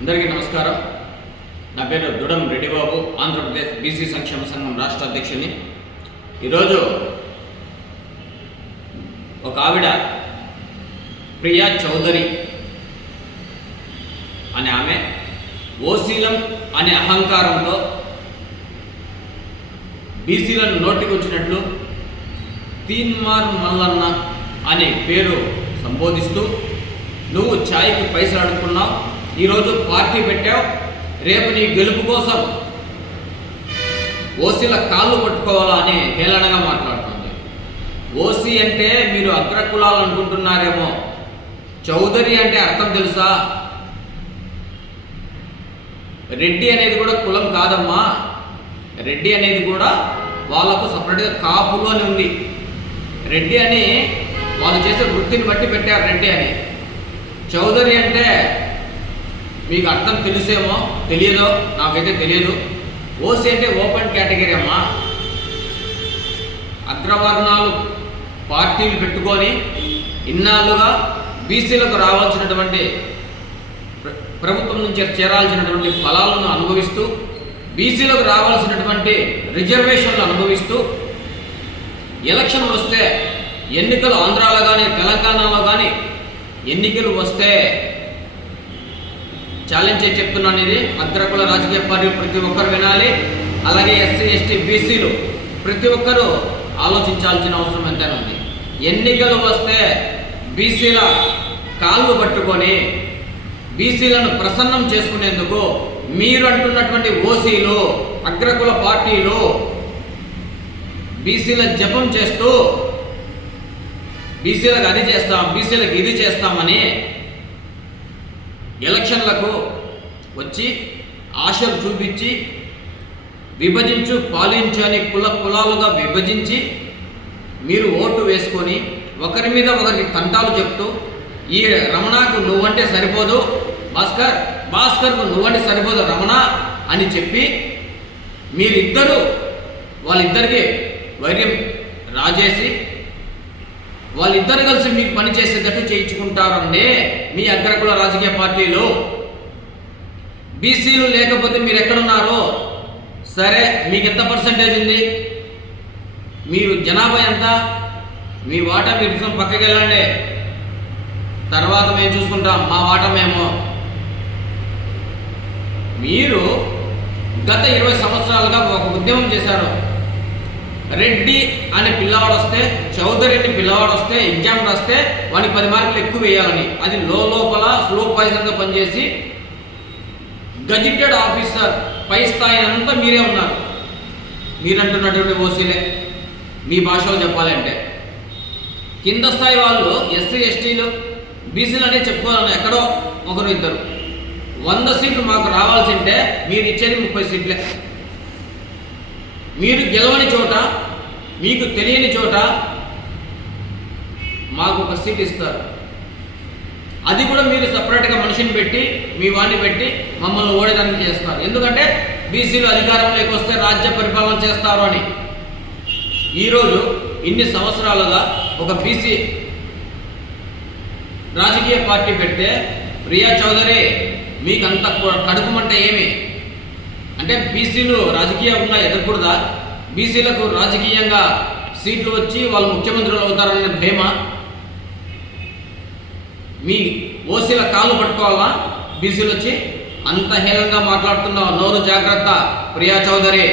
అందరికీ నమస్కారం. నా పేరు దుడం రెడ్డిబాబు ఆంధ్రప్రదేశ్ బీసీ సంక్షేమ సంఘం రాష్ట్ర అధ్యక్షుని ఈరోజు ఒక ఆవిడ ప్రియా చౌదరి అనే ఆమె ఓసీలం అనే అహంకారంతో బీసీలను నోటికి వచ్చినట్లు తీన్మార్ మల్లన్న అనే పేరు సంబోధిస్తూ నువ్వు ఛాయ్కి పైసలు అడుక్కున్నావు ఈరోజు పార్టీ పెట్టావు రేపు నీ గెలుపు కోసం ఓసీల కాళ్ళు పట్టుకోవాలా అని హేళనగా మాట్లాడుతుంది. ఓసీ అంటే మీరు అగ్రకులాలు అనుకుంటున్నారేమో. చౌదరి అంటే అర్థం తెలుసా? రెడ్డి అనేది కూడా కులం కాదమ్మా. రెడ్డి అనేది కూడా వాళ్ళకు సపరేట్గా కాపులు అని ఉంది. రెడ్డి అని వాళ్ళు చేసే వృత్తిని బట్టి పెట్టారు రెడ్డి అని. చౌదరి అంటే మీకు అర్థం తెలుసేమో తెలియదో నాకైతే తెలియదు. ఓసీ అంటే ఓపెన్ కేటగిరీ అమ్మా. అగ్రవర్ణాలు పార్టీలు పెట్టుకొని ఇన్నాళ్ళుగా బీసీలకు రావాల్సినటువంటి ప్రభుత్వం నుంచి చేరాల్సినటువంటి ఫలాలను అనుభవిస్తూ బీసీలకు రావాల్సినటువంటి రిజర్వేషన్లు అనుభవిస్తూ ఎలక్షన్ వస్తే ఎన్నికలు ఆంధ్రాలో కానీ తెలంగాణలో కానీ ఎన్నికలు వస్తే ఛాలెంజ్ చేసి చెప్తున్నాను ఇది అగ్రకుల రాజకీయ పార్టీ ప్రతి ఒక్కరు వినాలి. అలాగే ఎస్సీ ఎస్టీ బీసీలు ప్రతి ఒక్కరూ ఆలోచించాల్సిన అవసరం ఎంతైనా ఉంది. ఎన్నికలు వస్తే బీసీల కాళ్ళు పట్టుకొని బీసీలను ప్రసన్నం చేసుకునేందుకు మీరు అంటున్నటువంటి ఓసీలు అగ్రకుల పార్టీలు బీసీల జపం చేస్తూ బీసీలకు అది చేస్తాం బీసీలకు ఇది చేస్తామని ఎలక్షన్లకు వచ్చి ఆశలు చూపించి విభజించు పాలించని కుల కులాలుగా విభజించి మీరు ఓటు వేసుకొని ఒకరి మీద ఒకరికి తంటాలు చెప్తూ ఈ రమణకు నువ్వంటే సరిపోదు భాస్కర్ భాస్కర్కు నువ్వంటే సరిపోదు రమణ అని చెప్పి మీరిద్దరూ వాళ్ళిద్దరికి వైర్యం రాజేసి వాళ్ళిద్దరు కలిసి మీకు పని చేసేటట్టు చేయించుకుంటారండి. మీ అగ్రకుల రాజకీయ పార్టీలు. బీసీలు లేకపోతే మీరు ఎక్కడున్నారో? సరే మీకు ఎంత పర్సంటేజ్ ఉంది? మీ జనాభా ఎంత? మీ వాటా మీరు పక్కకి వెళ్ళండి. తర్వాత మేము చూసుకుంటాం. మా వాటా మేము. మీరు గత ఇరవై సంవత్సరాలుగా ఒక ఉద్యమం చేశారు. రెడ్డి అనే పిల్లవాడు వస్తే చౌదరిని పిల్లవాడు వస్తే ఎగ్జామ్ రాస్తే వాడికి పది మార్కులు ఎక్కువ వేయాలని. అది లో లోపల స్లో పాయిజన్గా పనిచేసి గజిటెడ్ ఆఫీసర్ పై స్థాయి అంతా మీరే ఉన్నారు. మీరంటున్నటువంటి ఓసీలే. మీ భాషలో చెప్పాలంటే. కింద స్థాయి వాళ్ళు ఎస్సీ ఎస్టీలు బీసీలు అనే చెప్పుకోవాలని ఎక్కడో ఒకరు ఇద్దరు. వంద సీట్లు మాకు రావాల్సింటే మీరు ఇచ్చేది ముప్పై సీట్లే. మీరు గెలవని చోట మీకు తెలియని చోట మాకు ఒక సీట్ ఇస్తారు. అది కూడా మీరు సపరేట్గా మనిషిని పెట్టి మీ వాడిని పెట్టి మమ్మల్ని ఓడేదానికి చేస్తారు. ఎందుకంటే బీసీలు అధికారంలోకి వస్తే రాజ్య పరిపాలన చేస్తారు అని. ఈరోజు ఇన్ని సంవత్సరాలుగా ఒక బీసీ రాజకీయ పార్టీ పెడితే ప్రియా చౌదరి మీకంత కడుపుమంటే ఏమి? అంటే బీసీలు రాజకీయంగా ఎదగకూడదా? బీసీలకు రాజకీయంగా సీట్లు వచ్చి వాళ్ళు ముఖ్యమంత్రులు అవుతారనే భేమ మీ ఓసీల కాళ్ళు పట్టుకోవాలా? బీసీలు వచ్చి అంత హేళంగా మాట్లాడుతున్నావు నోరు జాగ్రత్త ప్రియా చౌదరి.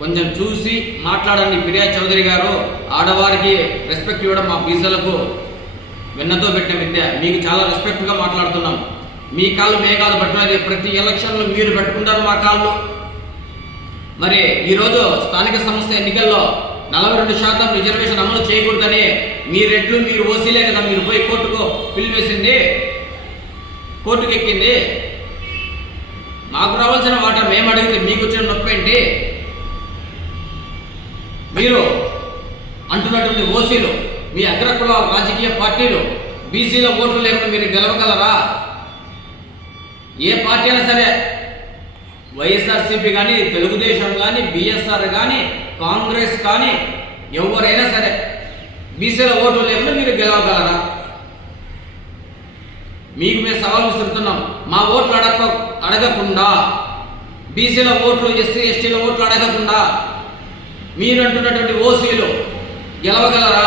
కొంచెం చూసి మాట్లాడండి ప్రియా చౌదరి గారు. ఆడవారికి రెస్పెక్ట్ ఇవ్వడం మా బీసీలకు వెన్నతో పెట్టిన విద్య. మీకు చాలా రెస్పెక్ట్గా మాట్లాడుతున్నాం. మీ కాళ్ళు మేఘాలు కాళ్ళు పట్టినది ప్రతి ఎలక్షన్లో మీరు పెట్టుకుంటారు మా కాళ్ళు. మరి ఈరోజు స్థానిక సంస్థ ఎన్నికల్లో నలభై రెండు శాతం రిజర్వేషన్ అమలు చేయకూడదని మీ రెడ్లు మీరు ఓసీలే కదా మీరు పోయి కోర్టుకు పిల్లు వేసింది. కోర్టుకు ఎక్కింది. మాకు రావాల్సిన వాటా మేము అడిగితే మీకు వచ్చిన నొప్పి ఏంటి? మీరు అంటున్నటువంటి ఓసీలు మీ అగ్రకుల రాజకీయ పార్టీలు బీసీల ఓట్లు లేకుండా మీరు గెలవగలరా? ఏ పార్టీ అయినా సరే వైఎస్ఆర్సీపీ కానీ తెలుగుదేశం కానీ బిఎస్ఆర్ కానీ కాంగ్రెస్ కానీ ఎవరైనా సరే బీసీల ఓట్లు లేకుండా మీరు గెలవగలరా? మీకు మేము సవాల్ విసురుతున్నాం. మా ఓట్లు అడగ అడగకుండా బీసీల ఓట్లు ఎస్సీ ఎస్టీల ఓట్లు అడగకుండా మీరు అంటున్నటువంటి ఓసీలు గెలవగలరా?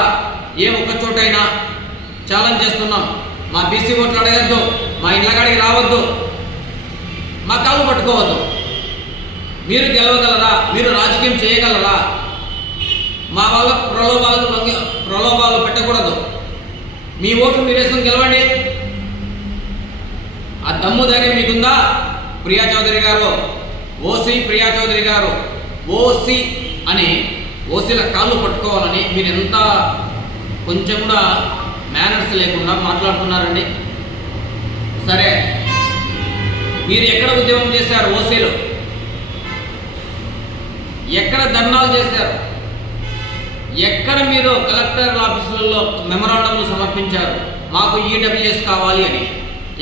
ఏ ఒక్క చోటైనా ఛాలెంజ్ చేస్తున్నాం. మా బీసీ ఓట్లు అడగద్దు మా ఇళ్ళ కాడికి రావద్దు. మా కాళ్ళు పట్టుకోవద్దు. మీరు గెలవగలరా? మీరు రాజకీయం చేయగలరా? మా వాళ్ళ ప్రలోభాలు లొంగి ప్రలోభాలు పెట్టకూడదు. మీ ఓట్లు మీరేసం గెలవండి. ఆ దమ్ము ధైర్యం మీకుందా? ప్రియా చౌదరి గారు ఓసీ ప్రియా చౌదరి గారు ఓసీ అని ఓసీల కాళ్ళు పట్టుకోవాలని మీరు ఎంత కొంచెం కూడా మేనర్స్ లేకుండా మాట్లాడుతున్నారండి. సరే. మీరు ఎక్కడ ఉద్యమం చేశారు ఓసీలో? ఎక్కడ ధర్నాలు చేశారు? ఎక్కడ మీరు కలెక్టర్ ఆఫీసులలో మెమరాండంలు సమర్పించారు? మాకు ఈడబ్ల్యూఎస్ కావాలి అని.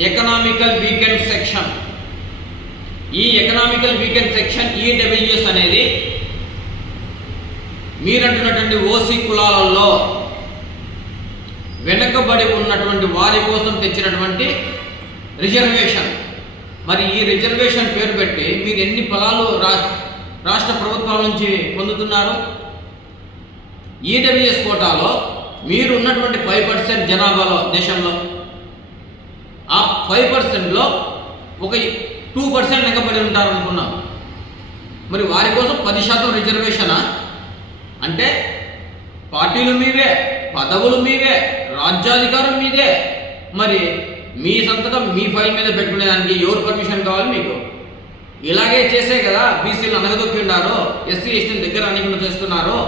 Economical weekend section. ఈ ఎకనామికల్ వీకెండ్ సెక్షన్ ఈడబ్ల్యూఎస్ అనేది మీరంటున్నటువంటి ఓసీ కులాలలో వెనుకబడి ఉన్నటువంటి వారి కోసం తెచ్చినటువంటి రిజర్వేషన్. మరి ఈ రిజర్వేషన్ పేరు పెట్టి మీరు ఎన్ని పొలాలు రా రాష్ట్ర ప్రభుత్వాల నుంచి పొందుతున్నారు? ఈడబ్ల్యూఎస్ కోటాలో మీరు ఉన్నటువంటి ఫైవ్ పర్సెంట్ జనాభాలో దేశంలో. ఆ ఫైవ్ పర్సెంట్లో ఒక టూ పర్సెంట్ వెనకబడి ఉంటారు అనుకున్నాం మరి వారి కోసం పది శాతం రిజర్వేషనా అంటే పార్టీలు మీవే పదవులు మీవే రాజ్యాధికారం మీదే. మరి మీ సంతకం మీ ఫైల్ మీద పెట్టుకునేదానికి ఎవరు పర్మిషన్ కావాలి మీకు? ఇలాగే చేసే కదా బీసీలు అనగదొక్కి ఉన్నారు ఎస్సీ ఎస్టీల దగ్గర అనేకుండా చేస్తున్నారు?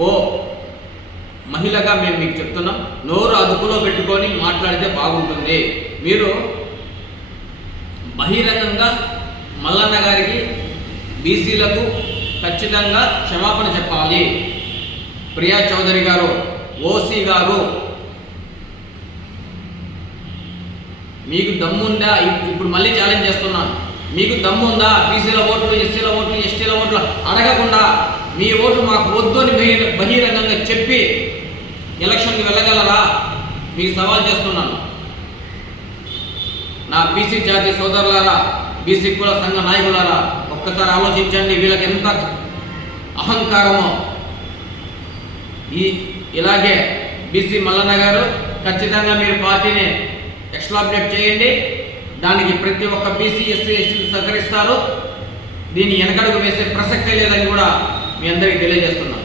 ఓ మహిళగా మేము మీకు చెప్తున్నాం. నోరు అదుపులో పెట్టుకొని మాట్లాడితే బాగుంటుంది. మీరు బహిరంగంగా మల్లన్న గారికి బీసీలకు ఖచ్చితంగా క్షమాపణ చెప్పాలి. ప్రియా చౌదరి గారు ఓసీ గారు మీకు దమ్ముందా? ఇప్పుడు మళ్ళీ ఛాలెంజ్ చేస్తున్నాను మీకు దమ్ముందా? బీసీల ఓట్లు ఎస్సీల ఓట్లు ఎస్టీల ఓట్లు అడగకుండా మీ ఓట్లు మాకు వద్దు అని బహిరంగంగా చెప్పి ఎలక్షన్కి వెళ్ళగలరా? మీకు సవాల్ చేస్తున్నాను. నా బీసీ జాతి సోదరులారా బీసీ కుల సంఘ నాయకులారా ఒక్కసారి ఆలోచించండి వీళ్ళకి ఎంత అహంకారమో. ఈ ఇలాగే బీసీ మల్లన్న గారు ఖచ్చితంగా మీరు పార్టీని ఎక్స్లాబినేట్ చేయండి. దానికి ప్రతి ఒక్క బీసీ ఎస్సీ ఎస్టీలు సహకరిస్తారు. దీన్ని వెనకడుగు వేసే ప్రసక్తే లేదని కూడా మీ అందరికీ తెలియజేస్తున్నాను